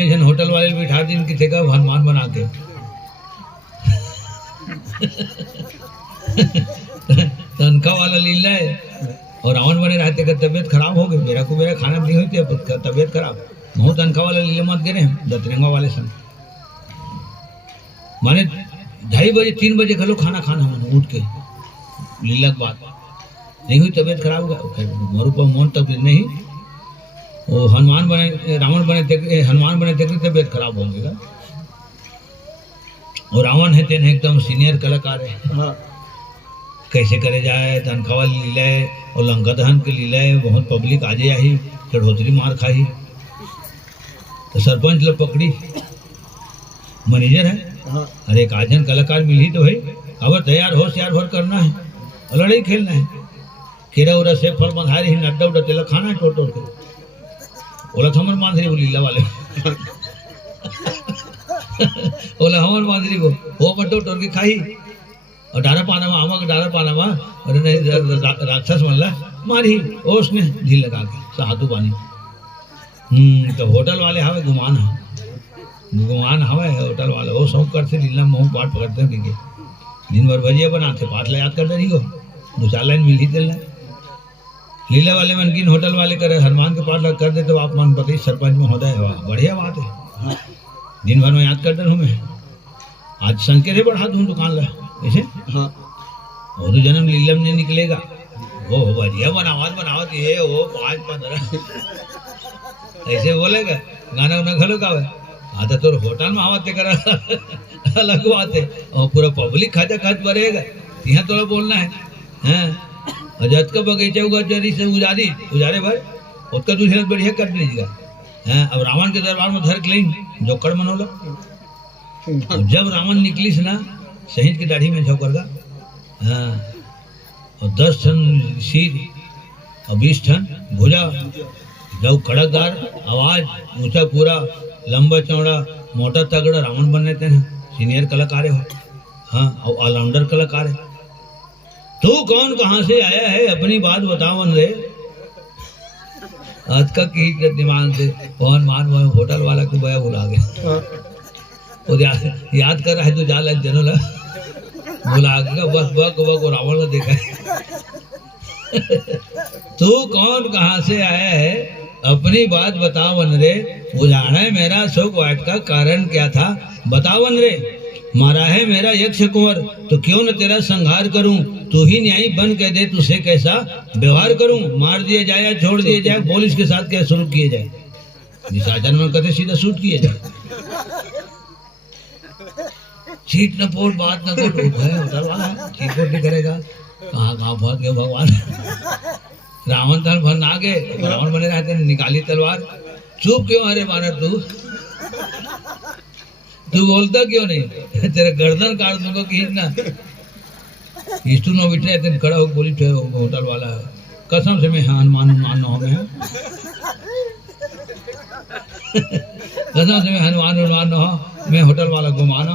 में जन होटल वाले बिठा दिन की थे का हनुमान बना के तनखा वाला लीला है और रावण बने रहते का तबीयत खराब हो गई, मेरा खाना नहीं हुई थी, तबीयत खराब बहुत तनखा वाला लीला मत गिरे दतरंगा वाले संग माने 2:30 बजे 3 बजे घलो खाना खाना मैंने उठ के लीला के बाद नहीं हुई, तबीयत खराब हो गया मोरू पर मोन तक नहीं वो हनुमान बने रावण बने तबीयत खराब हो गया और रावण है तेन एकदम सीनियर कलाकार है। हाँ। कैसे करे जाए तनखा वाली लीला है और लंका दहन की लीला है, बहुत पब्लिक आजे आई चढ़ोतरी मार खाई तो सरपंच लोग पकड़ी मैनेजर है। हाँ। अरे एक आजन कलाकार मिली तो भाई अब तैयार होशियार भर करना है और लड़ाई खेलना है, केरा उरा से फल बंधा रही नड्डा उड्डा तेला खाना है टोट के ओला थमर बांध रही वो लीला वाले ओला हमर बांध रही वो बटो टोर के खाई और डारा पानामा आमा का डारा पानामा और राक्षस मल्ला मारी उसने ढील लगा के साधु पानी। तो होटल वाले हवे गुमान हवे होटल वाले वो शौक करते लीला में पाठ पकड़ते हैं दिन भर भजिया बनाते पाठ ला याद करते नहीं को 2-4 लाइन मिल ही दिल लीला वाले मन की होटल वाले करे हनुमान के पाठ कर दे तो आप मन पता ही सरपंच महोदय है बढ़िया बात है। हाँ। दिन भर में याद करते रहूँ मैं आज संकेत ही बढ़ा दूँ दुकान ला ऐसे। हाँ। वो तो जन्म लीला में निकलेगा वो बढ़िया बनावत ये वो 5-15 ऐसे बोलेगा गाना उना घलो गावे आता तो होटल में आवते करा अलग बात है और पूरा पब्लिक खाता खात भरेगा यहाँ तो बोलना है। हाँ। अजत का बगीचा उगा जरी से उजारे भाई उसका दूसरा बढ़िया कर दीजिएगा। हाँ। अब रावण के दरबार में धर के जोकर मनोला जब रावण निकली से ना शहीद की दाढ़ी में झोंकरगा। हाँ। और 10 टन शीर और 20 टन भुजा जब कड़कदार आवाज ऊंचा पूरा लंबा चौड़ा मोटा तगड़ा रावण बनने थे ना सीनियर कलाकार हो। हाँ। और ऑलराउंडर कलाकार है। तू कौन कहाँ से आया है अपनी बात बताओ रे आज का की दिमाग से कौन मान होटल वाला को बया बुला गया वो याद कर रहा है तो जा लग जनों बुला के बस बक रावण ने देखा है। तू कौन कहाँ से आया है अपनी बात बतावन रे बुझाना है मेरा शोक वाट का कारण क्या था बतावन रे मारा है मेरा यक्ष कुंवर तो क्यों न तेरा संहार करूं तू ही न्यायी बन के दे तुझसे कैसा व्यवहार करूं मार दिए जाए या छोड़ दिए जाए पुलिस के साथ क्या शुरू किए जाए निशाचर में कहते सीधा शूट किए जाए चीट न पोट बात न कोट होटल वाला है चीट पोट नहीं करेगा कहाँ बहुत गए भगवान रावण तल भर ना गए रावण बने रहते निकाली तलवार चुप क्यों अरे मारा तू बोलता क्यों नहीं तेरा गर्दन काट दूंगा कि ना इष्टू न बिठे तेन खड़ा हो बोली होटल वाला कसम से मैं हनुमान न हो मैं कसम से मैं हनुमान न हो मैं होटल वाला को माना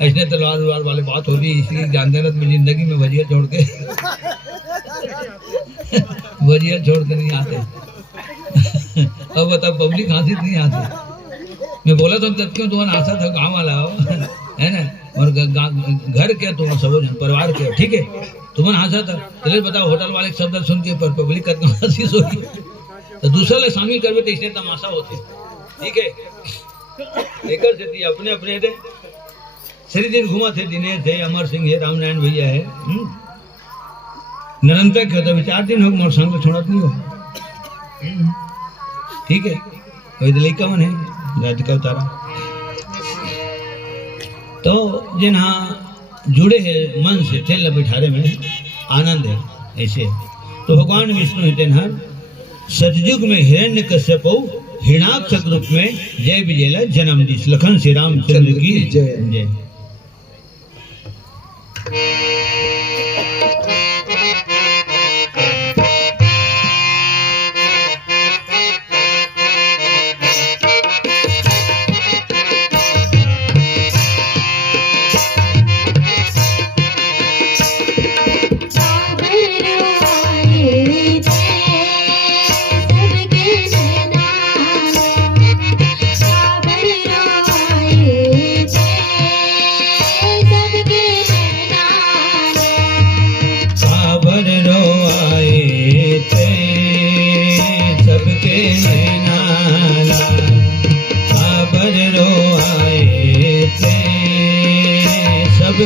ऐसे तलवार वाली बात हो रही इसलिए जानते रहते मैं जिंदगी में भजिया छोड़ के नहीं आते अब बता पब्लिक हंसी नहीं आती मैं बोला तो तब क्यों तुम्हारा आशा था गाँव वाला हो है ना और घर क्या तुम सब परिवार क्या ठीक है तुम्हारा आशा था चलिए बताओ होटल वाले शब्द सुन के पब्लिक का हंसी सोची तो दूसरा ले शामिल करवे तो इसने तमाशा होते ठीक है लेकर से थी अपने अपने थे सरी दिन घुमा थे दिनेश है अमर सिंह है रामनारायण भैया है निरंतर क्या होता 4 दिन हो मोटरसाइकिल छोड़ा नहीं हो ठीक है वही दिल्ली का मन है राधिका उतारा तो जिन हाँ जुड़े हैं मन से तेल बिठारे में आनंद है ऐसे तो भगवान विष्णु है तेन सतयुग में हिरण्य कश्यप हिरणाक्ष रूप में जय विजय जन्म दिस लखन श्री रामचंद्र की जय जय।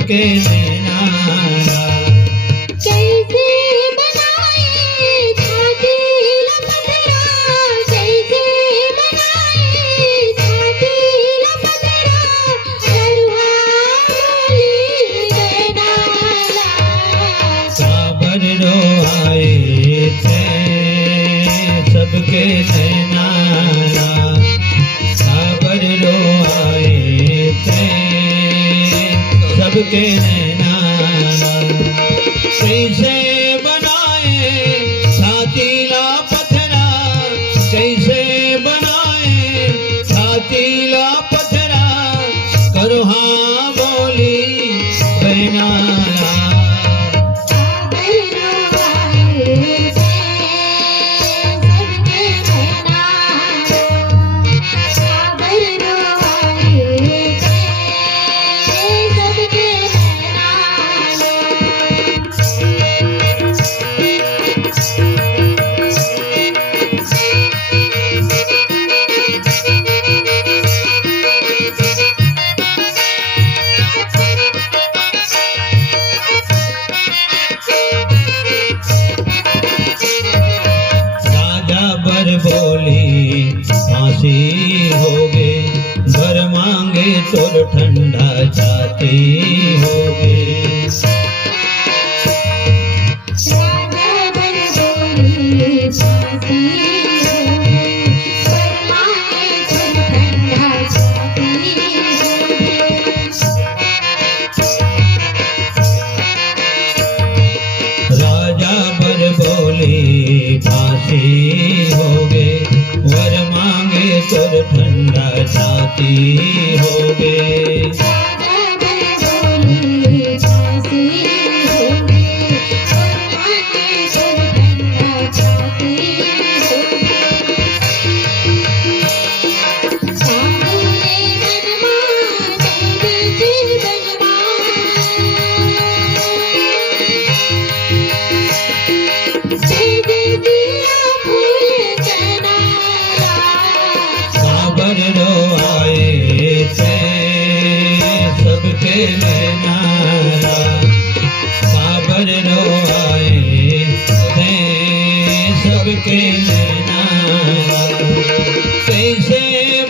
सबके नैना कैसे बनाए छाती लपतरा, कैसे बनाए छाती लपतरा, करुआ बोली नैना साबर रोआए थे सबके नैना साबर रोआए थे सबके नैना कैसे बनाए छातीला पत्थरा कैसे बनाए छातीला पत्थरा करो हाँ बोली बहना बोली फांसी होगे घर मांगे तो ठंडा जाती होगे राजा बर बोली फांसी होगे वर मांगे तो ठंडा छाती होगे साबर रोआए थे सबके नैना साबर रोआए थे सबके नैना कैसे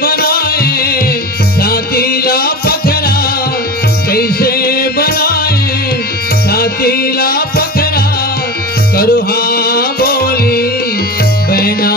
बनाए छातीला पत्थरा कैसे बनाए छातीला पत्थरा करो हाँ बोली बहना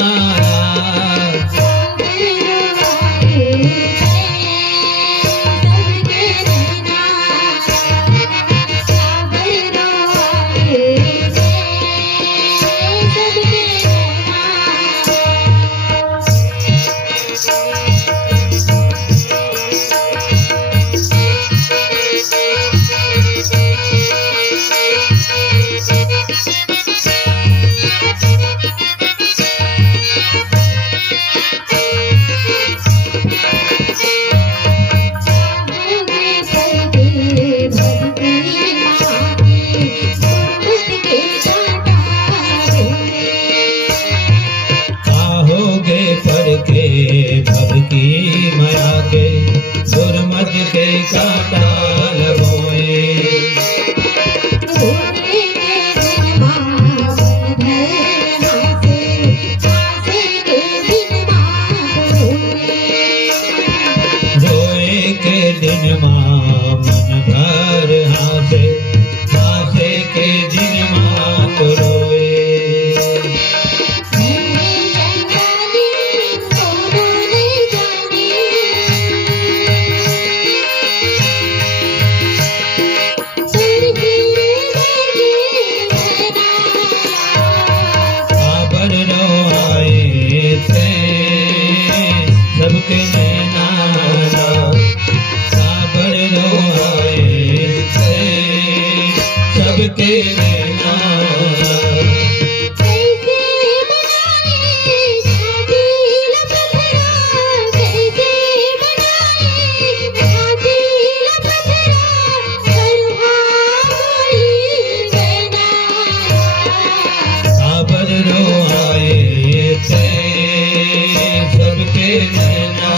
के भव की माया के दुर्मत के काटा लगोए रोए के दिन मां मन भर हासे हासे के दिन मां को रोए सबके नैना साबर रोआए थे सबके नैना साबर रोआए थे सबके नैना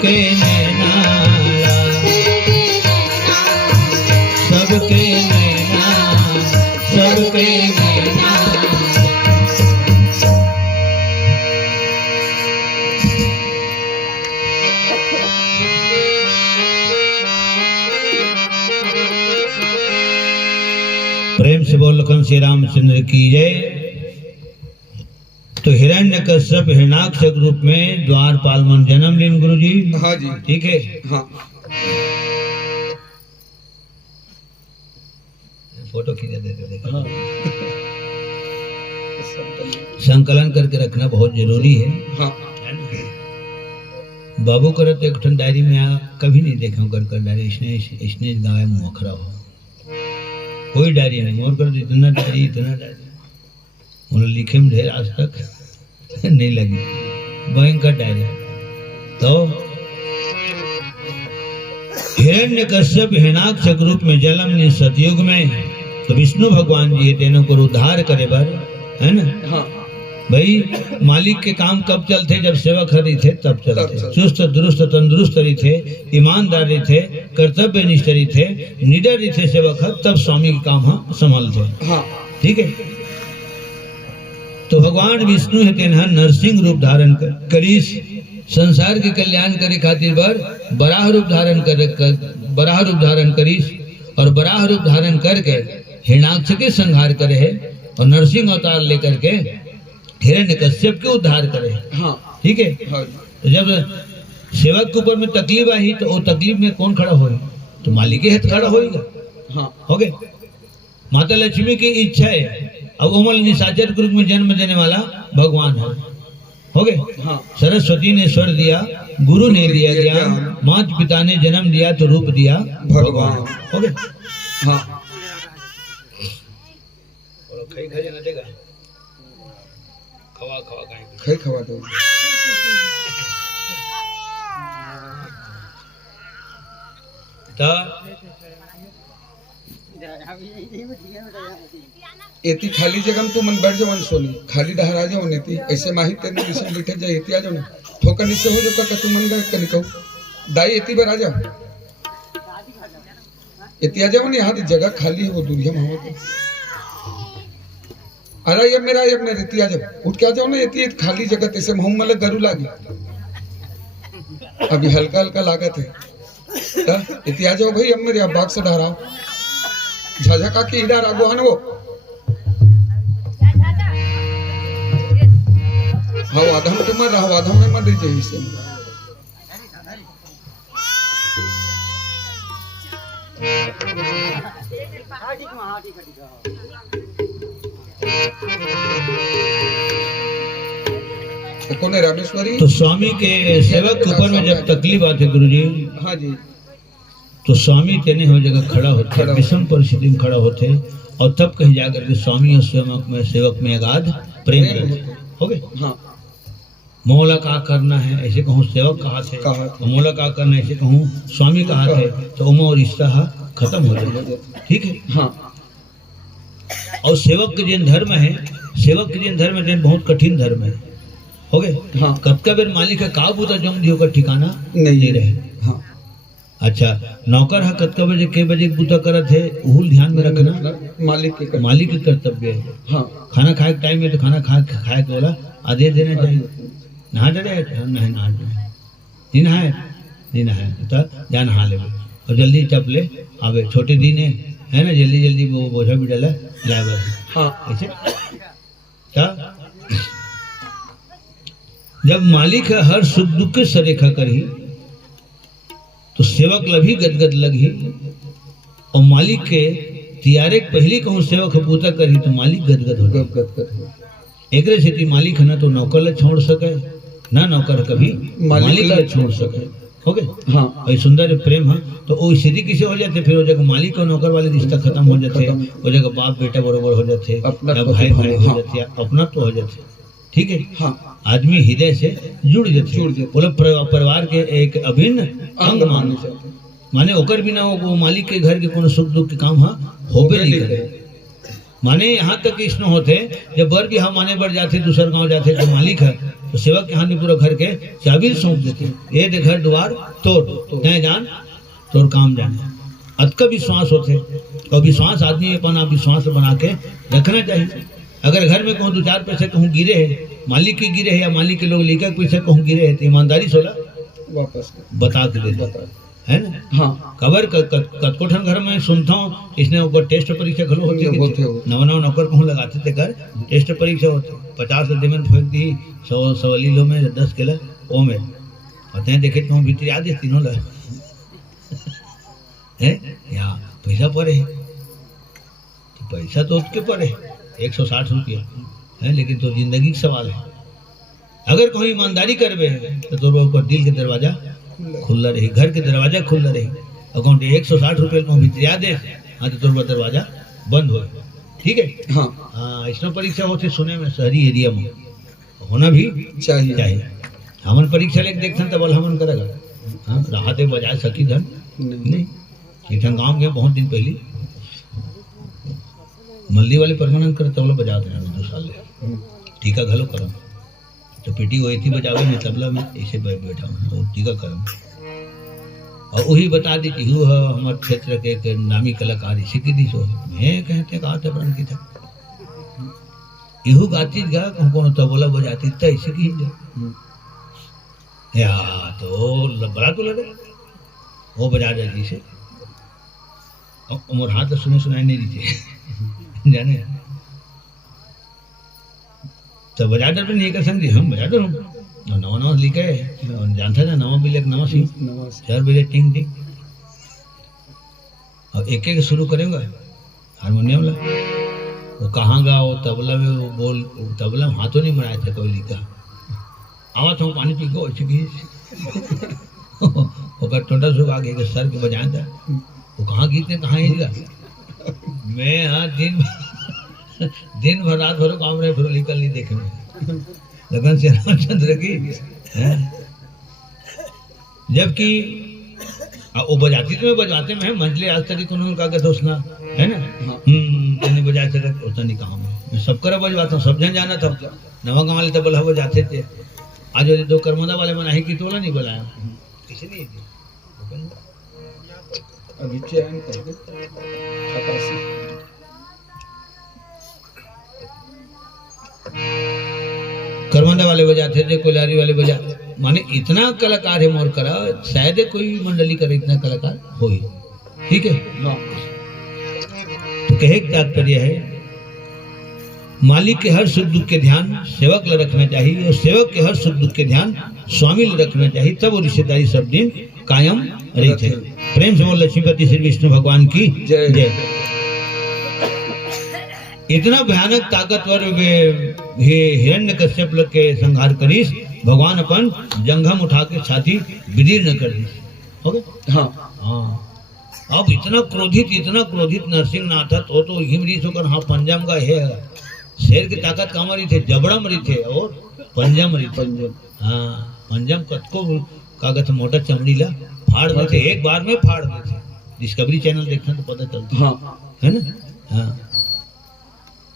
सबके नैना सबके नैना सबके नैना। प्रेम से बोल लखन श्री रामचंद्र की जय। तो हिरण्यकश्यप हिरणाक्षक रूप में द्वारपाल मन जन्म लीन गुरु जी। हाँ जी। ठीक है। हाँ फोटो खींचा देते देखो। हाँ। संकलन करके रखना बहुत जरूरी है। हाँ बाबू करे तो एक ठन डायरी में कभी नहीं देखा कर डायरी इसने गाय मुखरा हो कोई डायरी नहीं मोर कर इतना डायरी उन्होंने लिखे में ढेर आज तक नहीं लगी भयंकर डायरी। तो हिरण्यकश्यप हिरणाक्षक रूप में जन्म ली सतयुग में। तो विष्णु भगवान जी तेनों को उद्धार करे बर है ना। हाँ भाई मालिक के काम कब चलते जब सेवक हरी थे तब चलते। चुस्त दुरुस्त तंदुरुस्त रही थे ईमानदार रही थे कर्तव्य निष्ठ रही थे निडर रही थे सेवक हर तब स्वामी के काम संभालते। हाँ ठीक है। तो भगवान विष्णु है तेनहा नरसिंह रूप धारण करीस संसार के कल्याण करे खातिर बर बराह रूप धारण करीस और बराह रूप धारण करके हिरणाक्ष के संहार करे है और नरसिंह अवतार लेकर के हिरण्यकश्यप के उद्धार करे। हाँ ठीक है। हाँ तो जब सेवक के ऊपर में तकलीफ आई तो वो तकलीफ में कौन खड़ा होगा तो मालिक ही खड़ा होगा। हाँ हो गए। माता लक्ष्मी की इच्छा है अब उमल निशाचर कुल में जन्म देने वाला भगवान है। हो गए। हाँ सरस्वती ने स्वर दिया गुरु ने दिया ज्ञान माता पिता ने जन्म दिया तो रूप दिया भगवान। हो गए। हाँ खाई खवा दो। एती खाली जगह में तू मन बैठ जाओ सोनी खाली डहरा जाओ नेती ऐसे माही तेरे विषय बैठे जाए एती आ जाओ ना ठोकर नीचे हो जाओ का तू मन गए कनी कहू दाई एती पर आ जाओ एती आ जाओ ना यहाँ जगह खाली है वो दुनिया में हो अरे ये मेरा ये अपने रीति आ जाओ उठ के आ जाओ ना ये खाली जगह ऐसे मुंह में गरू लागे अभी हल्का हल्का लागत है इति आ जाओ भाई अब मेरे बाग से डरा झाझा की इधर आगो हन वो हाँ आधम तुम रहो आधम में मत दीजिए इसे कौन है रामेश्वरी। तो स्वामी के सेवक के ऊपर में जब तकलीफ आती गुरुजी। हाँ जी। तो स्वामी तेने हो जगह खड़ा होते विषम परिस्थिति में खड़ा होते और तब कहीं जाकर के स्वामी और सेवक में अगाध प्रेम रहते। हो गए। हाँ मौला का करना है ऐसे कहूँ सेवक कहा थे मौला का करना ऐसे कहूँ स्वामी कहा थे तो उमा और रिश्ता खत्म हो जाए। ठीक है। हाँ और सेवक के जिन धर्म है सेवक के जिन धर्म है बहुत कठिन धर्म है। हो गए। हाँ कब का बेर मालिक का काबू तो जम दियो का ठिकाना नहीं रहे। हाँ अच्छा नौकर है कब बजे के बजे बूता करत है उहुल ध्यान में रखना मालिक के कर्तव्य है। हाँ खाना खाए के टाइम में तो खाना खाए के बोला आधे देना चाहिए। नहा डरे नहीं नहाए तो जा नहा ले और जल्दी टप ले आवे छोटे दिन है ना जल्दी वो बोझा भी डाला लाए। हाँ ऐसे क्या जब मालिक है हर सुख दुख के सरेखा करी तो सेवक लभी गदगद लगी और मालिक के तियारे पहले कहूँ सेवक पूता करी तो मालिक गदगद हो एक से मालिक है ना तो नौकर ले छोड़ सके ना नौकर कभी मालिक ले छोड़ सके। हो गए। हाँ और सुंदर प्रेम है तो वो स्थिति किसे हो जाते फिर वो जगह मालिक और नौकर वाले रिश्ता खत्म हो जाते वो जगह बाप बेटा बरोबर हो जाते भाई भाई हो जाते अपना तो हो जाते। ठीक है। हाँ आदमी हृदय से जुड़ जाते बोले परिवार के एक अभिन्न अंग माने ओकर बिना वो मालिक के घर के कोनो सुख दुख के काम होबे नहीं करे। माने यहाँ तक इसमें होते जब बर भी हम माने बढ़ जाते दूसर गांव जाते जो मालिक है तो सेवक के हाथ में पूरा घर के चाबी सौंप देते, ये दे घर द्वार तोड़ नहीं जान तोड़ काम जाने। अत का विश्वास होते और विश्वास आदमी अपना विश्वास बना के रखना चाहिए। अगर घर में कहूँ 2-4 पैसे कहूँ गिरे है, मालिक के गिरे है या मालिक के लोग लेकर पैसे कहूँ गिरे है तो ईमानदारी से वापस बता के दे देता है ना। हाँ खबर कतकोठन घर में सुनता हूँ इसने ऊपर टेस्ट परीक्षा खलो होती होते नवा नवा नौकर कहूँ लगाते थे कर टेस्ट परीक्षा होती 50 में फेंक दी 100 लीलो में 10 किलो ओ में होते हैं देखे कहूँ भीतर याद है तीनों लग है या पैसा पड़े तो पैसा तो उसके पड़े 160 रुपया है, लेकिन तो जिंदगी का सवाल है। अगर कोई ईमानदारी करवे तो तोर दिल के दरवाजा खुला रही, घर के दरवाजा खुला रही। अकाउंट 160 रुपये को भितरिया दे हाँ तो तोर दरवाजा बंद हो, ठीक है। हाँ इसमें परीक्षा होते सुने में शहरी एरिया में होना भी चाहिए। हमन परीक्षा लेके देखते तब हमन करेगा हाँ राहते बजाय सकी धन नहीं। एक गाँव गया बहुत दिन पहले मल्ली वाले परमानेंट करे तबला बजा देना 2 साल ले टीका घलो करम तो पेटी वही थी बजावे में तबला में ऐसे बैठा हूँ और टीका करम और वही बता दी कि हु हमारे क्षेत्र के एक नामी कलाकार इसी की दिशो मैं कहते कहा तबरन की था इहू गाती गा कौन तबला बजाती था इसी की या तो बड़ा तो लगे वो बजा जाती से और हाथ सुने सुनाई नहीं दीजिए जाने तो बजा डर नहीं कर सकती हम बजा डर नवा नवा लिखे जानता था नवा बिल नवा सी 4 बजे टिंग टिंग और एक एक शुरू करेंगे हारमोनियम ला वो कहाँ गा वो तबला में वो बोल तबला में हाथों नहीं बनाया था कोई लिखा आवा तो पानी पी को ओकर टोटा सुख आगे सर के बजाया था वो कहाँ गीत कहाँ ही मैं हाँ दिन भर रात भर काम रहे फिर निकल नहीं देखे में लगन से रामचंद्र की जबकि वो बजाती तो मैं बजाते में मंझले आज तक कानून का दोस्त ना है ना नहीं बजा सके उतना नहीं कहा मैं सब कर बजवाता हूँ सब जन जाना था नवा गाँव वाले तबला बजाते थे आज 2 करमोदा वाले बनाए की तोला नहीं बुलाया इसलिए अभी चयन करके करमंदा वाले बजाते थे कोलारी वाले बजा माने इतना कलाकार है मोर करा शायद कोई मंडली करे इतना कलाकार हो ही ठीक है। तो कहे तात्पर्य है मालिक के हर सुख दुख के ध्यान सेवक ले रखना चाहिए और सेवक के हर सुख दुख के ध्यान स्वामी ले रखना चाहिए तब वो रिश्तेदारी सब दिन कायम रहते हैं। प्रेम से बोल लक्ष्मीपति श्री विष्णु भगवान की जय। इतना भयानक ताकतवर हिरण्यकश्यप के संहार करीस भगवान अपन जंघम उठा के छाती विदीर्ण कर दी हो गए। हाँ अब इतना क्रोधित नरसिंह नाथ तो हिमरीस होकर हाँ पंजा का है शेर की ताकत का मरी थे जबड़ा मरी थे और पंजा मरी थे। हाँ पंजम कतको कागज मोटा चमड़ी ला फाड़ देते एक बार में फाड़ देते। डिस्कवरी चैनल देखते तो पता चलता है ना। हाँ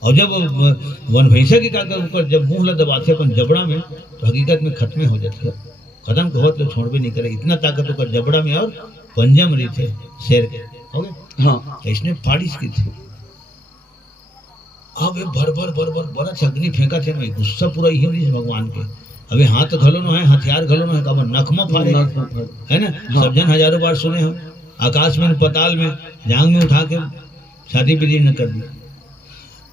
और जब वन भैंसा के कागज ऊपर जब मुंह ला दबाते अपन जबड़ा में तो हकीकत में खत्म हो जाती है खत्म को होते छोड़ भी नहीं करे इतना ताकत होकर जबड़ा में और पंजा मरी थे शेर के हो गए। हाँ इसने फाड़िश की थी। अब ये भर बड़ा अग्नि फेंका थे मैं गुस्सा पूरा ही भगवान के अभी हाथ घलो न है हथियार घलो न है कब नखमा फाड़े है ना। सब जन हजारों बार सुने हम आकाश में पताल में जांग में उठा के शादी विधि न कर दी।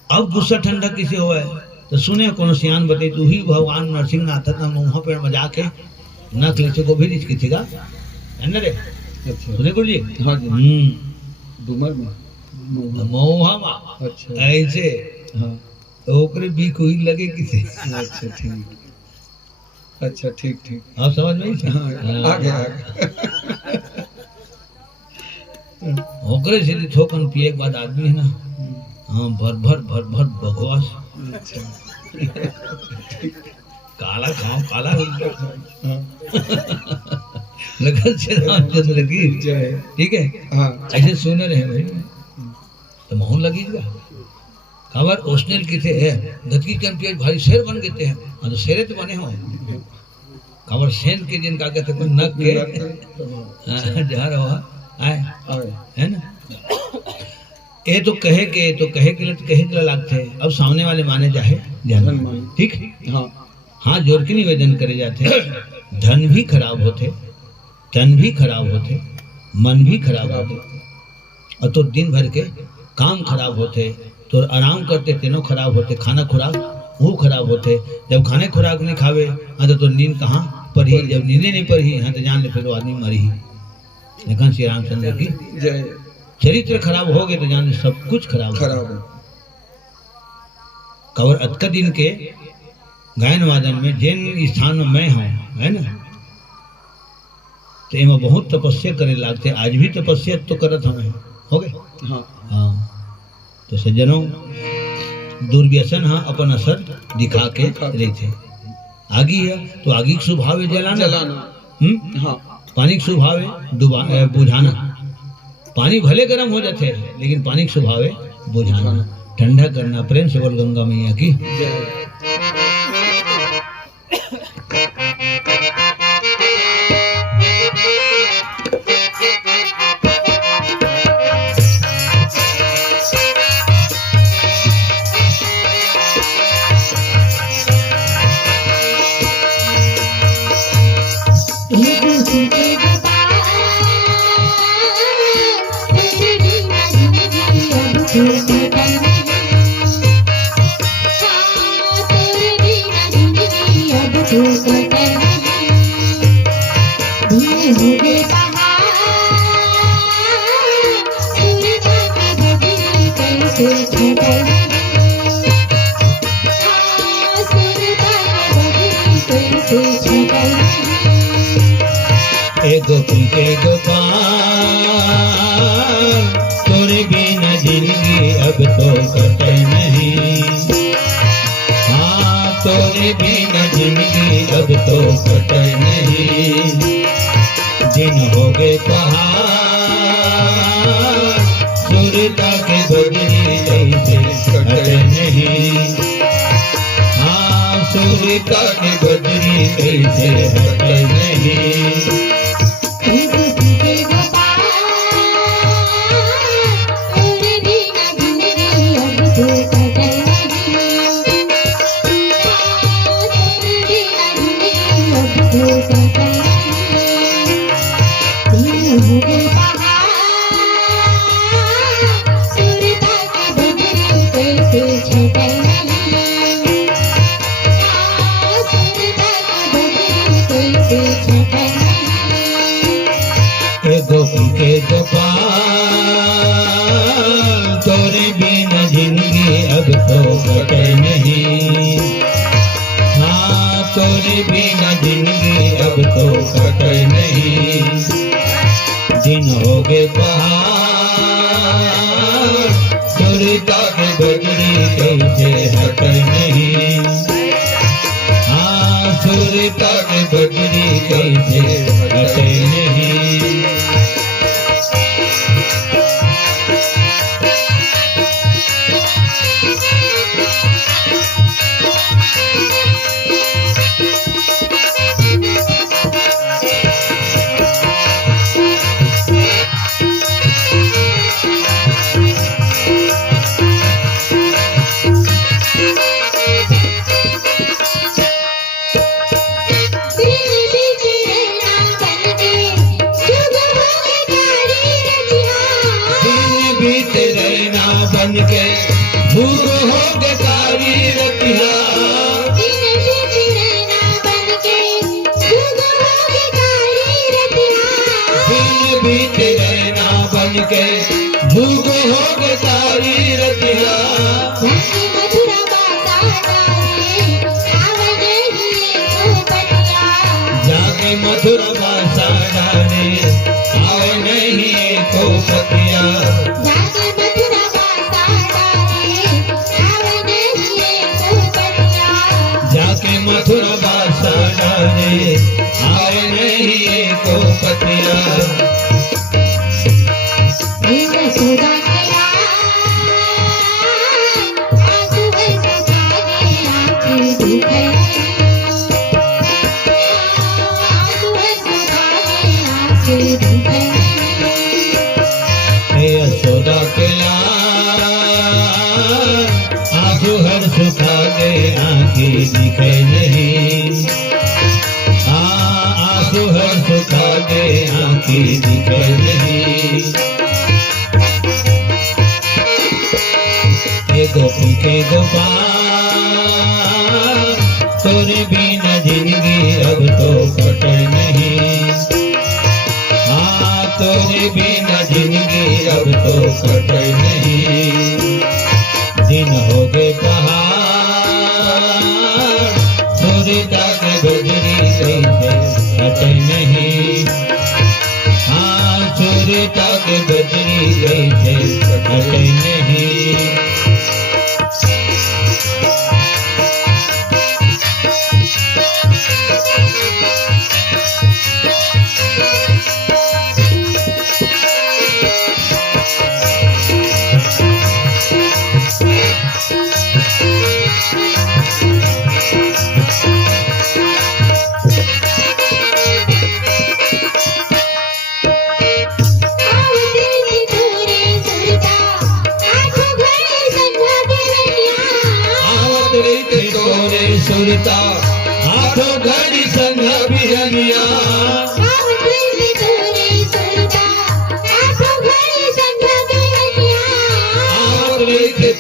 अब गुस्सा ठंडा किसे हुआ है तो सुने कौन सियान बते तू ही भगवान नरसिंह नाथ वहाँ पे मजा के नख लेते को भी इसकी थी का है ना रे सुने गुरु जी। हाँ जी डूमर में मऊहा मा ऐसे ओकरे भी कोई लगे किसे। अच्छा ठीक आप समझ में आ गया ओकरे से थोकन पिए के बाद आदमी है ना हाँ भर बकवास काला खाओ काला लगन से रामचंद्र की ठीक है। हाँ ऐसे सुने रहे भाई तो मोहन लगेगा खबर ओस्नेल की थे गदगी चैंपियन भाई शेर बन गए थे तो शेरे तो बने हो खबर सेन के जिनका कहते कोई नक के जहर हुआ आए है ना ये तो कहे के लिए तो कहे के लागते अब सामने वाले माने जाहे ध्यान ठीक हाँ हाँ जोर के निवेदन करे जाते धन भी खराब होते तन भी खराब होते मन भी खराब होते और तो दिन भर के काम खराब होते तो आराम करते तीनों खराब होते खाना खुराक वो खराब होते जब खाने खुराक नहीं खावे हाँ तो नींद कहाँ पढ़ी जब नींदे नहीं पढ़ी हाँ तो जान ले फिर वो आदमी मरी ही लेकिन श्री रामचंद्र की जय चरित्र खराब हो गए तो जान ले सब कुछ खराब खराब है कवर अतका दिन के गायन वादन में जिन स्थान में मैं हूँ है ना तो इनमें बहुत तपस्या करे लागते आज भी तपस्या तो करत हमें हो गए हाँ हाँ तो सज्जनों दुर्व्यसन हाँ अपन असर दिखा के रहते आगी है तो आगी का स्वभाव है जलाना हाँ पानी का स्वभाव है बुझाना पानी भले गर्म हो जाते हैं लेकिन पानी का स्वभाव है बुझाना ठंडा करना प्रेम से बोल गंगा मैया की गोपी के गोपाल तोरे बिना जिंदगी अब तो कटे नहीं हाँ तोरे बिना जिंदगी अब तो कटे नहीं दिन हो गए पहाड़ सूरता के बदली ऐसे कटे नहीं हाँ सूरता के बदली ऐसे कटे नहीं गोपी के गोपाल तोरे बिना जिंदगी अब तो कटे नहीं हाँ तोरे बिना जिंदगी अब तो कटे नहीं दिन हो गए पहाड़ सूरता के बदली कैसे हटे नहीं हाँ सूरता के बदली कैसे हटे नहीं बन के भूख हो के कारी रतिया बीत रहना बन के भूख हो के कारी रतिया जाके मथुरा बासा डाले आवे नहीं को पतिया मथुरा बासा डाले आए नहीं को पतिया दिखे हे यशोदा के लाल आंसू हर सुखा दे आंखें दिखे नहीं आंसू हर सुखा दे आंखें दिखे नहीं हे गोपी के गोपाल तोरे बिना जिंदगी अब तो कटे नहीं तोरे बिना जिंदगी अब तो कटे नहीं दिन हो गए पहाड़ सूर्यता के बजरी कैसे कटे नहीं सूर्यता के बजरी कैसे कटे नहीं सुरता आठों घड़ी संग बिरनिया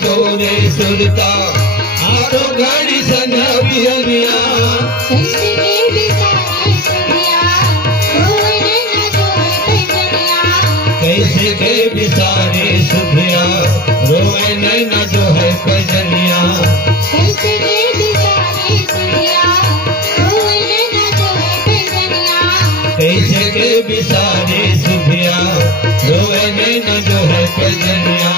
तोरे सुरता आठों घड़ी संग बिरनिया कैसे के बिसारे सुखिया रोए नैना जो है पैजनिया कैसे के बिसारे सुखिया रोए नैना जो है पैजनिया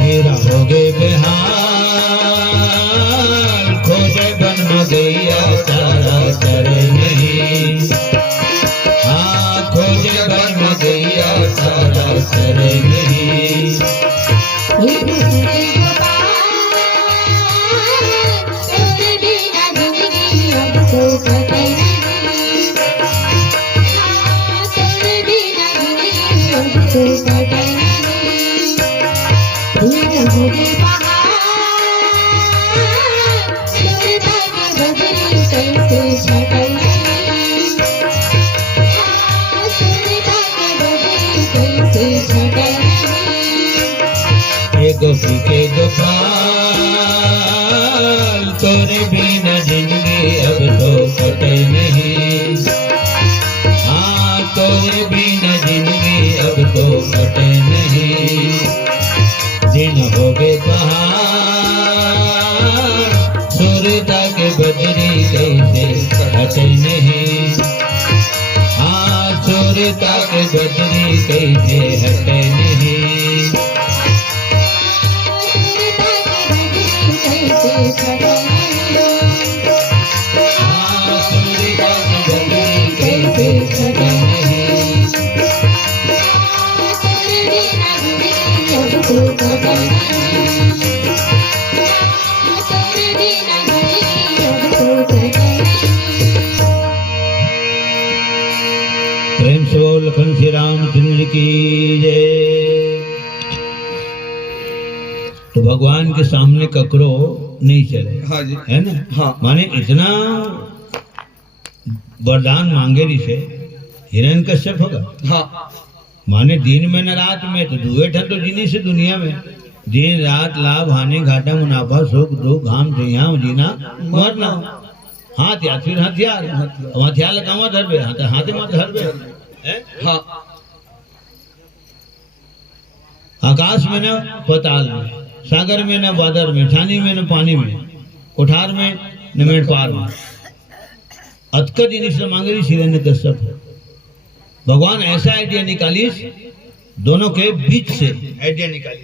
मेरा हो गए बेहाल खोजे बन गैया तारा करे नहीं खोजे बन गैया तारा करे नहीं गोपी के गोपाल तोरे बिना जिंदगी अब तो कटे नहीं तोरे बिना जिंदगी अब तो कटे नहीं दिन हो गए पहाड़ सूर्यता के बजरी कैसे कटे नहीं सूर्यता के बजरी कैसे हटे नहीं प्रेम से बोल लखन श्री रामचंद्र की जय। तो भगवान के सामने ककरो नहीं चले। हाँ जी। है ना। हाँ। माने इतना वरदान मांगे से हिरण्यकश्यप होगा। हाँ। माने दिन में न रात में तो दुए ठन तो जिनी से दुनिया में दिन रात लाभ हानि घाटा मुनाफा सुख दुख घाम जिया जीना मरना हाथ या फिर हथियार हथियार लगावा धरबे हाथे मत धरबे। हाँ। आकाश में न पताल में सागर में न बादर में छानी में न पानी में कोठार में न मेड़ पार में अतका जिनिस मांगे हिरण्यकश्यप है। भगवान ऐसा आइडिया निकाली दोनों के बीच से आइडिया निकाली।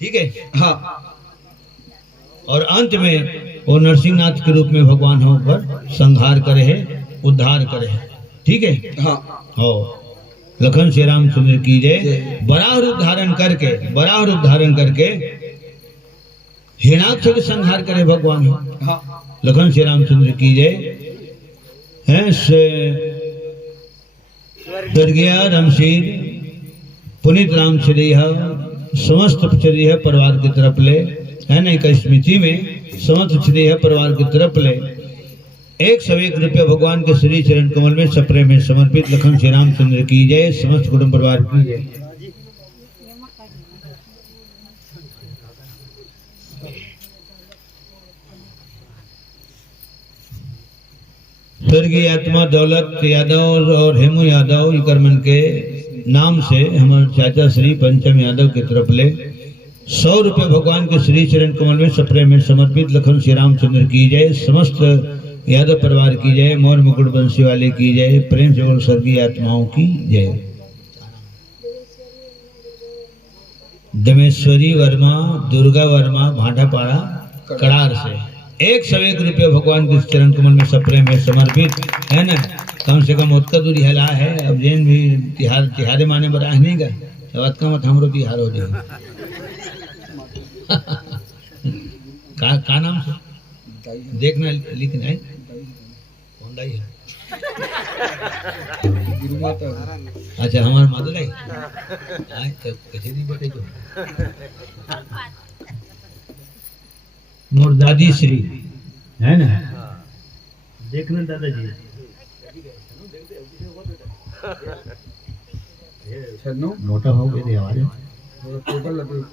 ठीक है। हाँ। और अंत में वो नरसिंहनाथ के रूप में भगवान हम पर संहार करे है उद्धार करे है। ठीक है। हाँ हो लखन श्री रामचंद्र की जय। बराह रूप धारण करके हिरणाक्ष के संहार करे भगवान। हाँ लखन श्री रामचंद्र की जय। हैं से स्वर्गीय रामशीर पुनीत रामचरिय समस्त चरिय परिवार की तरफ ले है ना, एक स्मृति में समस्त चरिय परिवार की तरफ ले 101 रुपया भगवान के श्री चरण कमल में सप्रे में समर्पित लखन श्री रामचंद्र की जय। समस्त कुटुंब परिवार की जय। स्वर्गीय आत्मा दौलत यादव और हेमू यादव इकरमन के नाम से हमारे चाचा श्री पंचम यादव की तरफ ले 100 रुपये भगवान के श्री चरण कमल में सप्रे में समर्पित लखन श्री रामचंद्र की जय। समस्त यादव परिवार की जय। मोर मुकुट बंसी वाले की जय। प्रेम से बोल स्वर्गीय आत्माओं की जय। दमेश्वरी वर्मा दुर्गा वर्मा भाटापाड़ा कड़ार से 101 रुपये भगवान के चरण कमल में सप्रे में समर्पित है ना। कम से कम उत्तर दूरी हला है। अब जैन भी तिहारे माने बड़ा नहीं गए सब का मत हमरो तिहार हो जाए। का नाम से देखना लिखना है कौन दाई है। अच्छा हमारे माता दाई आए तो कैसे नहीं बैठे जो मोर दादी श्री है ना। देखना दादाजी मोटा हो गए थे हमारे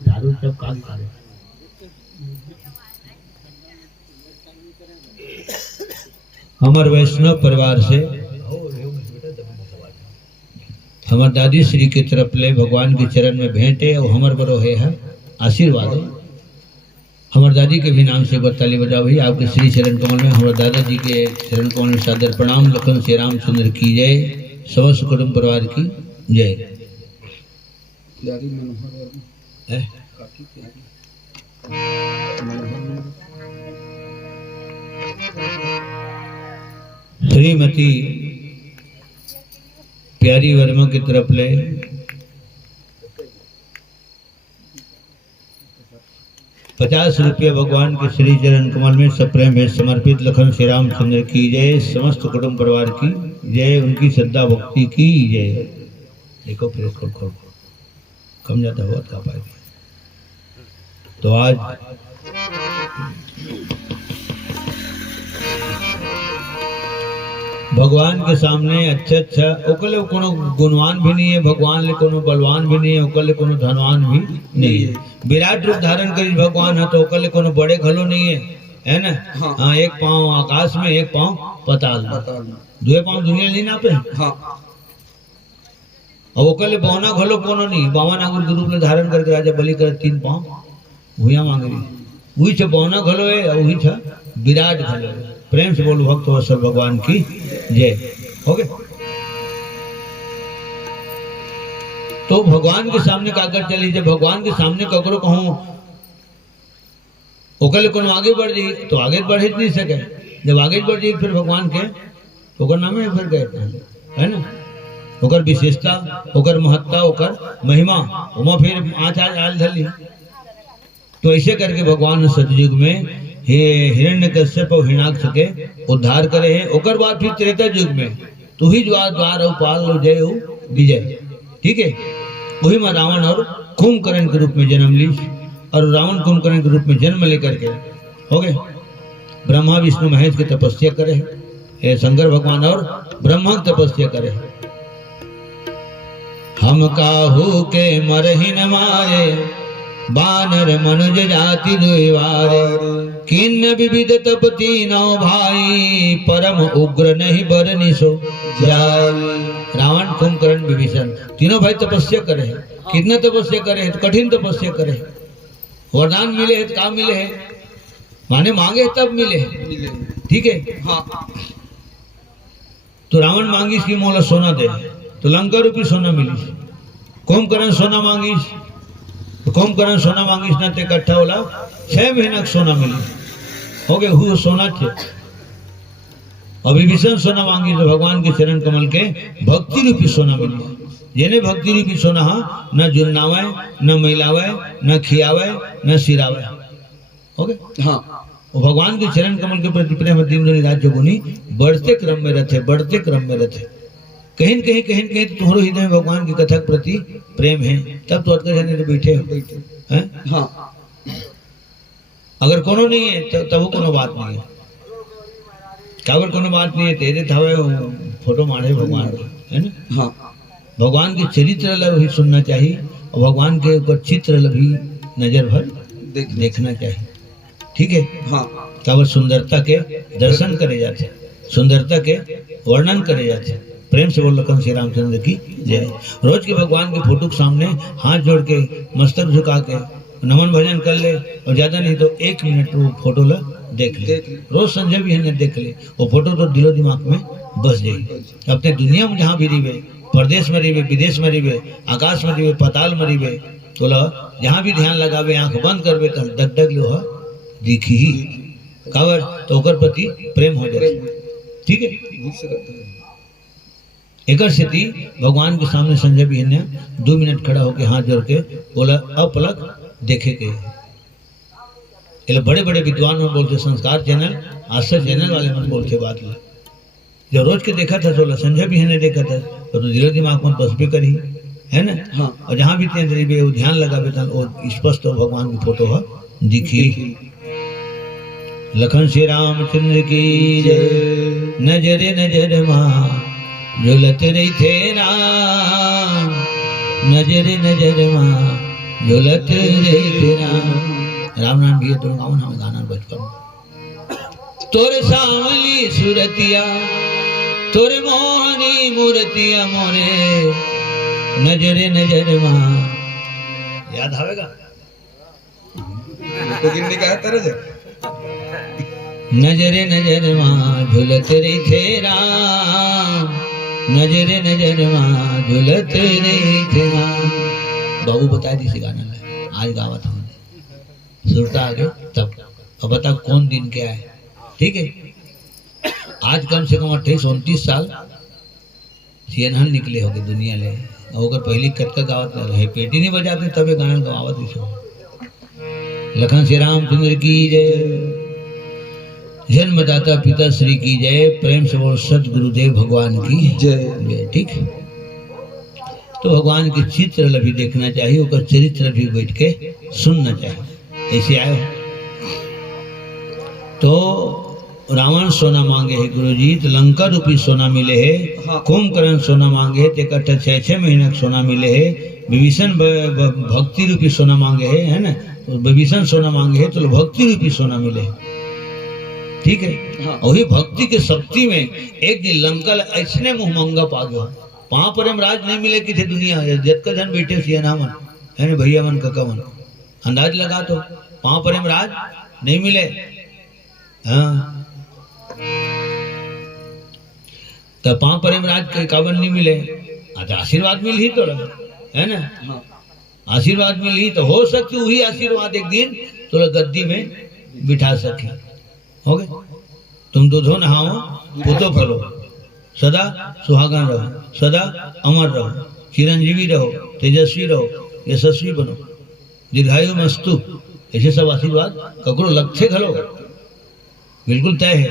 दारू सब काम करे। हमारे वैष्णव परिवार से हमारे दादी श्री की तरफ ले भगवान के चरण में भेंटे और हमारे बड़ो है आशीर्वाद। हमारे दादी के भी नाम से बत्ताली बजाओ भाई। आपके श्री चरण कमल में हमारे दादाजी के चरण कमल में सादर प्रणाम। लखन श्री रामचंद्र की जय। समस्त कुटुंब परिवार की जय। श्रीमती प्यारी वर्मा की तरफ ले 50 रुपये भगवान के श्री चरण कमल में सप्रेम में समर्पित लखन श्री रामचंद्र की जय। समस्त कुटुंब परिवार की जय। उनकी श्रद्धा भक्ति की जय। देखो फिर खोल कम जाता हुआ का पाएगा। तो आज भगवान के सामने अच्छा ओकले कोनो गुणवान भी नहीं है भगवान ले, कोनो बलवान भी नहीं है ओकले, कोनो धनवान भी नहीं है। विराट रूप धारण करी भगवान है तो ओकले कोनो बड़े खलो नहीं है ना। हाँ एक पांव आकाश में एक पांव पताल में, दो पांव दुनिया नहीं नापे। हाँ और ओकले बौना खलो कोनो नहीं। बावन आंगुर के रूप में धारण करके राजा बलि कर 3 पांव भूया मांग रही वही छ बौना खलो है और वही छ विराट खलो है। प्रेम से बोलो भक्त वत्सल भगवान की जय। हो गए तो भगवान के सामने काकर चली जब भगवान के सामने ककरो कहूं ओकले कोनो आगे बढ़ जाई तो आगे बढ़ ही नहीं सके। जब आगे बढ़ जाई फिर भगवान के ओकर नाम है फिर कहते है ना। ओकर विशेषता ओकर महत्ता ओकर महिमा ओमा फिर आँच आल धली। तो ऐसे करके भगवान सतयुग में हे हिरण्यकश्यप और हिरण्याक्ष के उद्धार करे है। ओकर बाद फिर त्रेता युग में तू ही द्वार और पाल जय हो विजय। ठीक है वही में रावण और कुंभकर्ण के रूप में जन्म ली और रावण कुंभकर्ण के रूप में जन्म लेकर के हो गए ब्रह्मा विष्णु महेश की तपस्या करे है। शंकर भगवान और ब्रह्मा की तपस्या करे। हम काहू के मरहि न मारे बानर मनुज जाति दुइवारे किन्न विविध तप तीनों भाई परम उग्र नहीं बरनिसो जाय। रावण कुंभकर्ण विभीषण तीनों भाई तपस्या करे है। कितना तपस्या करे है तो कठिन तपस्या करे है। वरदान मिले है तो काम मिले है माने मांगे है तब मिले है। ठीक है हाँ तो रावण मांगी की मोला सोना दे तो लंका रूपी सोना मिली। कुंभकर्ण सोना मांगीस कुंभकर्ण सोना मांगीस ना ते इकट्ठा होला 6 महीना सोना मिली हो गए हु सोना थे। और विभीषण सोना मांगी तो भगवान के चरण कमल के भक्ति रूपी सोना मिल जाए। जेने भक्ति रूपी सोना न जुर्नावे, न मिलावे, न खियावे, न सिरावे। ओके हाँ वो भगवान के चरण कमल के प्रति प्रेम दिन दुनी राज्य गुनी बढ़ते क्रम में रहते, बढ़ते क्रम में रहते। कहीं न कहीं तो तुम्हारे हृदय में भगवान की कथा के प्रति प्रेम है, तब तो अटकर जाने तो बैठे हो हैं? हाँ अगर कोनो नहीं है तब वो कोनो बात नहीं है। काबर कोनो बात नहीं है, तेरे थावे फोटो मारे भगवान के, है ना? हाँ भगवान के चरित्र ला भी सुनना चाहिए और भगवान के ऊपर चित्र ला भी नजर भर देखना चाहिए। ठीक है? हाँ काबर सुंदरता के दर्शन करे जाते, सुंदरता के वर्णन करे जाते। प्रेम से बोल लखन श्री रामचंद्र की जय। रोज के भगवान के फोटो के सामने हाथ जोड़ के मस्तक झुका के नमन भजन कर ले, और ज्यादा नहीं तो 1 मिनट वो फोटो ला देख ले। रोज संजय भी है देख ले, वो फोटो तो दिलो दिमाग में बस जाए। अपने दुनिया में जहाँ भी रही, प्रदेश में रही, विदेश में रही, आकाश में रही, पाताल में रही, तो जहाँ भी ध्यान लगावे, आंख बंद करवे तो डग डग लो दिखी ही काबर तो ओकर प्रति प्रेम हो जाए। ठीक है? एक स्थिति भगवान के सामने संजय भी 2 मिनट खड़ा होकर हाथ जोड़ के बोला अपलक देखे के। ये बड़े बड़े विद्वान में बोलते, संस्कार चैनल, आश्चर्य चैनल वाले में बोलते बात ला। जब रोज के देखा था तो संजय भी ने देखा था तो दिलो दिमाग में बस भी करी, है ना? हाँ और जहाँ भी तेरे वो ध्यान लगा वो स्पष्ट तो भगवान की फोटो है दिखी। लखन श्री रामचंद्र की जय। नजरे नजर माँ झुलत रही थे राम, नजरे नजर माँ झुलत रही थे राम नाम भी तो गाँव हमें गाना बचपन। तोरे सावली सुरतिया, तोरे मोहनी मूर्तिया मोरे, नजरे नजर माँ। याद आवेगा तो गिनने का है तरह से। नजरे नजर माँ झुलत रही थे राम, नजरे नजर माँ झुलत रही थे राम। बाबू बताए थी गाना में, आज गावा था सुरता आ गए तब। अब बता कौन दिन क्या है? ठीक है? आज कम से कम 28-29 साल सियनहन निकले होगे दुनिया ले, और पहली कटका गावत है, पेटी नहीं बजाते तब ये गाना गावत थी। लखन श्री रामचंद्र की जय। जन्मदाता पिता श्री की जय। प्रेम से बोल सदगुरुदेव भगवान की जय। ठीक है? तो भगवान के चित्र भी देखना चाहिए, उसका चरित्र भी बैठ के सुनना चाहिए। ऐसे आए तो रावण सोना मांगे है गुरुजी, तो लंका रूपी सोना मिले है। हाँ। कुंभकर्ण सोना मांगे है, इकट्ठा 6-6 महीना सोना मिले है। विभीषण भक्ति रूपी सोना मांगे है ना? तो विभीषण सोना मांगे है तो भक्ति रूपी सोना मिले है। ठीक है? हाँ। वही भक्ति के शक्ति में एक दिन लंका ऐसने मुंह मंगा पा गया। वहां पर हम राज नहीं मिले कि थे दुनिया जत का धन बैठे सियाना मन, है ना? भैया मन कका मन अंदाज लगा तो वहां पर हम राज नहीं मिले। हाँ तो वहां पर हम राज के काबन नहीं मिले। अच्छा आशीर्वाद मिल ही तो लगा, है ना? हाँ आशीर्वाद मिली तो हो सकती वही आशीर्वाद एक दिन तो गद्दी में बिठा सके। हो गए? तुम दूधो नहाओ पुतो फलो, सदा सुहागन रहो, सदा अमर रहो, चिरंजीवी रहो, तेजस्वी रहो, यशस्वी बनो, दीर्घायु मस्तु। ऐसे सब आशीर्वाद ककरो लगते खलो बिल्कुल तय है।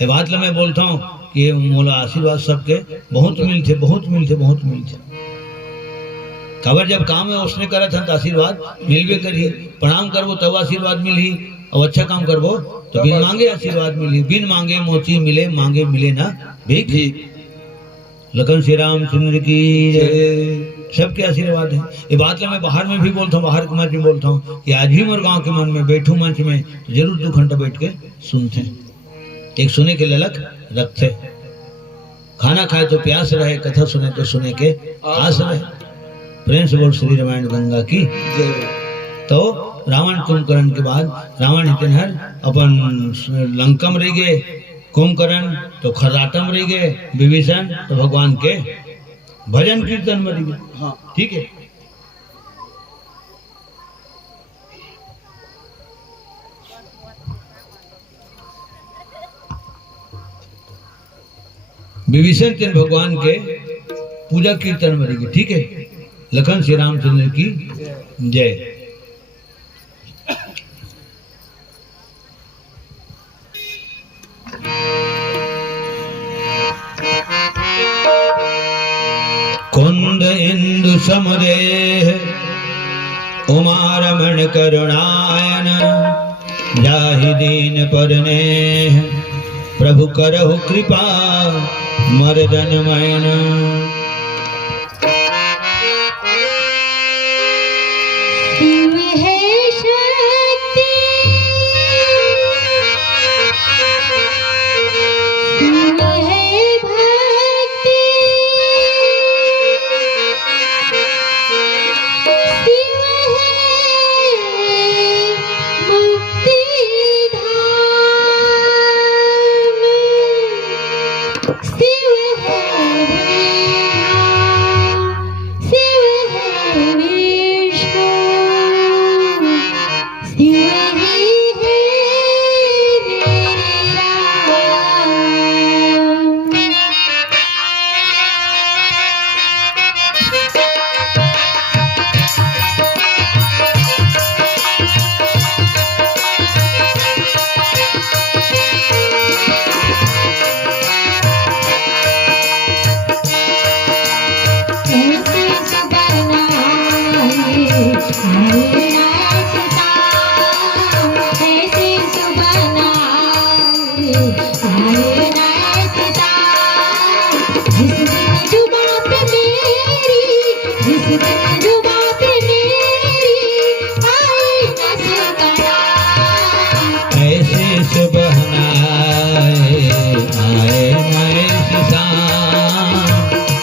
ये बात ला मैं बोलता हूँ कि मोला आशीर्वाद सबके बहुत मिलते, बहुत मिलते, बहुत मिलते। खबर जब काम है उसने करा था तो आशीर्वाद मिलवे करी। प्रणाम करबो तब आशीर्वाद मिली, और अच्छा काम करबो तो बिन मांगे आशीर्वाद मिली। बिन मांगे मोची मिले, मांगे मिले ना भीख। लखन श्री रामचंद्र की जय। सबके आशीर्वाद है। ये बात मैं बाहर में भी बोलता हूँ, बाहर के मंच में बोलता हूँ कि आज भी मोर गाँव के मन में बैठू मंच में तो जरूर 2 घंटा बैठ के सुनते हैं। एक सुने के ललक रखते, खाना खाए तो प्यास रहे, कथा सुने तो सुने के आस रहे। प्रेम से बोल श्री रामायण गंगा की जय। तो रावण कुंभकर्ण के बाद रावण हितनहर अपन लंकम रह गए, कुंभकर्ण तो खराटम रह गए, विभीषण तो भगवान के भजन कीर्तन में रह गए। हाँ ठीक है? विभीषण तेन भगवान के पूजा कीर्तन में लगी। ठीक है, लखन श्री रामचंद्र की जय। कुंद इंदु समदेह उमा रमण करुणायन, जाहि दीन परने प्रभु करहु कृपा मर्दन मैन। शिव है शक्ति, शिव है भक्ति, शिव है मुक्ति धाम, शिव है ब्रह्मा, शिव है विष्णु, शिव ही है मेरे राम। ऐसे सुबह आए सीता, ऐसे सुबह आए सीता, जिस दिन जुबां पे मेरी, जिस दिन जुबां पे मेरी आई न सुकना। ऐसे सुबह आए नए किसान,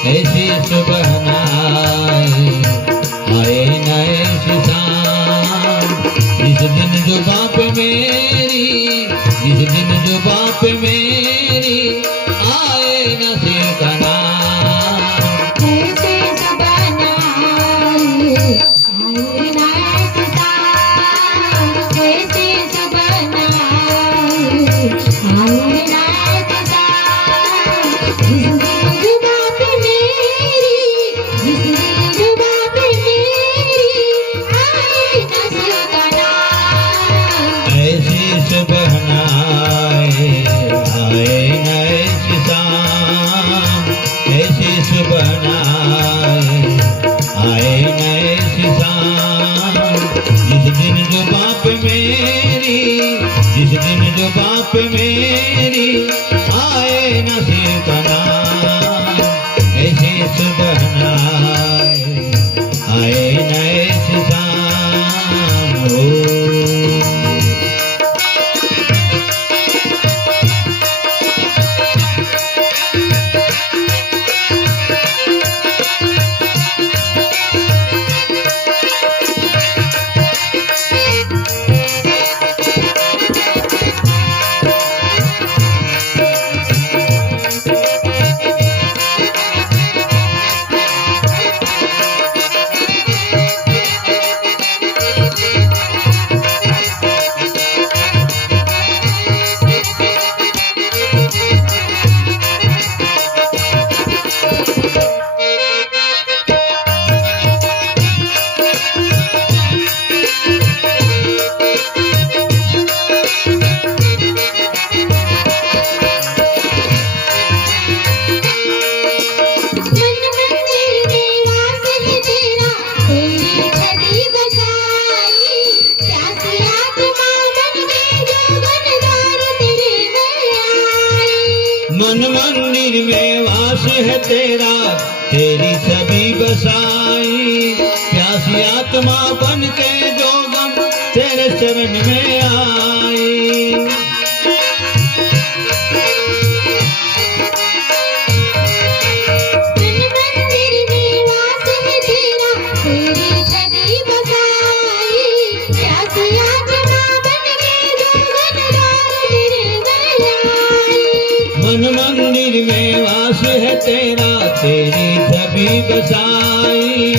ऐसे सुबह आए नए किसान, जिस दिन जुबां पे मेरी, जिस दिन जुबां पे मेरी आए न सिकना। ऐसे सुबह आए नए किसान, ऐसे सुबह आए नए किसान, जिस दिन जुबां पे मेरी, जिस दिन जुबां पे मेरी आई न सुकना। ऐसे सुबह आए नए किसान, ऐसे सुबह आए नए किसान, जिस दिन जो बाप मेरी, जिस दिन जो बाप मेरी आए न सिकना। ऐसे सुबह आए नए किसान हो। मन मंदिर में वास है तेरा, तेरी सभी बसाई, प्यासी आत्मा बन के जो गम तेरे चरण में आई। मन मंदिर में वास है तेरा, तेरी छवि बसाई, प्यासी आत्मा बन के जो गनदार तेरे में आई। मन मंदिर में वास है तेरा, तेरी छवि बसाई,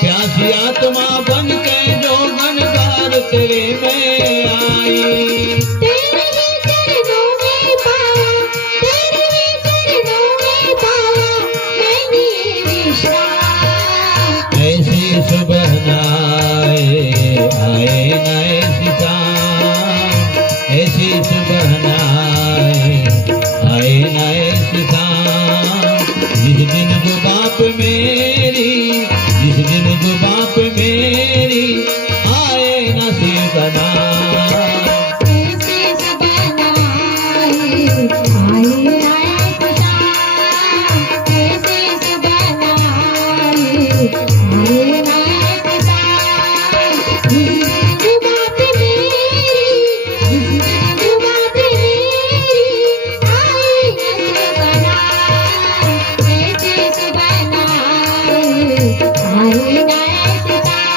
प्यासी आत्मा बन के जो गनदार तेरे में आई। तेरे ही चरणों में पाया, तेरे ही चरणों में सुबहनाए आए न ऐसी शाम, ऐसी सुबहनाए आए न ऐसी शाम, जिस दिन जो बाप मेरी, जिस दिन जो बाप मेरी आए न सिर का नाम। ऐसे सुबहनाए आए ना एक शाम, ऐसे सुबहनाए आए ना एक शाम, जिस दिन जो बात मेरी, जिस दिन जो बात मेरी आए ना सुबहनाए, ऐसे सुबहनाए आए ना एक शाम।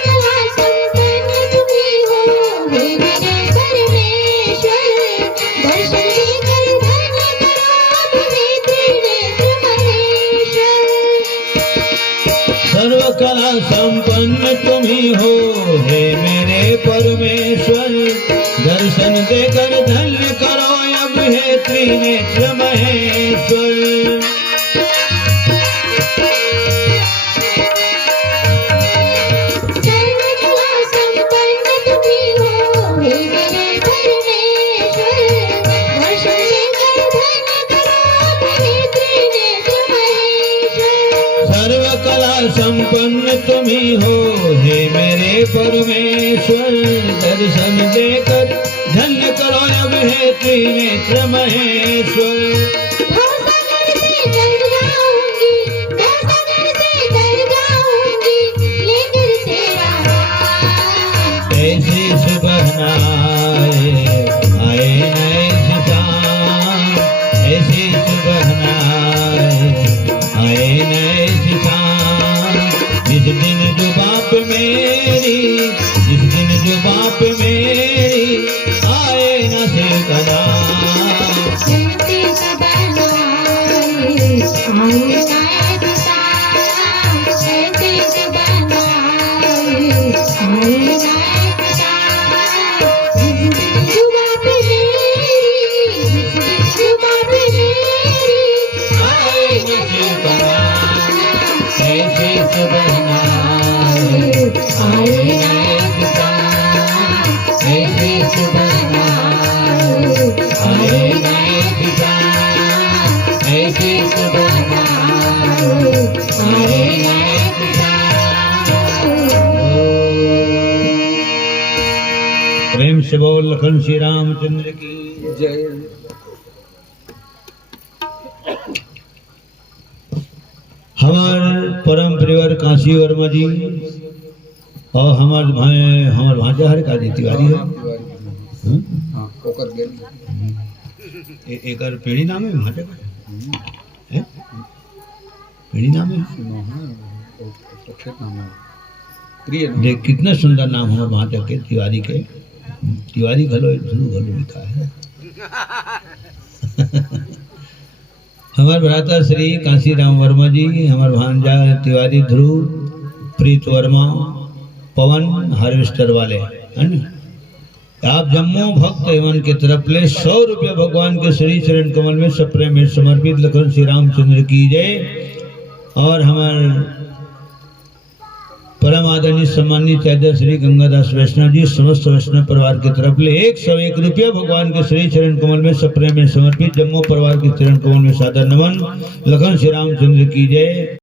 सर्वकला संपन्न तुम्ही हो हे मेरे परमेश्वर, दर्शन देकर धन्य करो तुम्हें त्रिनेत्र महेश्वर। सर्वकला संपन्न तुम्ही हो हे मेरे परमेश्वर, दर्शन देकर धन्य करो अब हे त्रिनेत्र महेश्वर। सर्वकला संपन्न तुम्ही हो हे मेरे परमेश्वर, दर्शन देकर धन्य करो तुम्हें त्रिनेत्र महेश्वर। सर्वकला संपन्न तुम्ही हो हे मेरे परमेश्वर, दर्शन देकर धन्य करो अब हे त्रिनेत्र महेश्वर। भवसागर से तर जाऊंगी, भवसागर से तर जाऊंगी, लेकर तेरा नाम। ऐसी सुबहनाए आए न ऐसी शाम, ऐसी सुबहनाए आए न ऐसी शाम, जिस दिन जो बाप मेरी, जिस दिन जो बाप मेरी आए न सिर का नाम। ऐसे सुबहनाए आए ना एक शाम, ऐसे सुबहनाए आए ना एक शाम, जिस दिन जो बात मेरी, जिस दिन जो बात मेरी आए न सिर का नाम। ऐसी सुबहनाए आए न ऐसी शाम, ऐसी सुबहनाए आए न ऐसी शाम, ऐसी सुबहनाए आए न ऐसी शाम। प्रेम से बोल लखन श्री रामचंद्र की। जय। हमार परम प्रियर काशी वर्मा जी और हमार भांजा हर काजी तिवारी है। हाँ ओकर गेल। एकर पेड़ी नाम है भांजा का हैं? पेड़ी नाम है। प्रख्यात नाम है, प्रिय नाम। देख कितना सुंदर नाम हमारे भांजा के तिवारी के। तिवारी घलो ध्रुव घलो लिखा है। हमारे भ्राता श्री काशी राम वर्मा जी, हमारे भांजा तिवारी ध्रुव, प्रीत वर्मा, पवन हार्वेस्टर वाले है ना। आप जम्मू भक्त एवं की तरफ ले 100 रुपये भगवान के श्री चरण कमल में सप्रेम में समर्पित लखन श्री रामचंद्र की जय। और हमारे परम आदरणीय सम्मानित आचार्य श्री गंगादास वैष्णव जी समस्त वैष्णव परिवार की तरफ ले 101 रुपया भगवान के श्री चरण कमल में सप्रेम में समर्पित जम्मू परिवार के चरण कमल में सादर नमन। लखन श्री रामचंद्र की जय।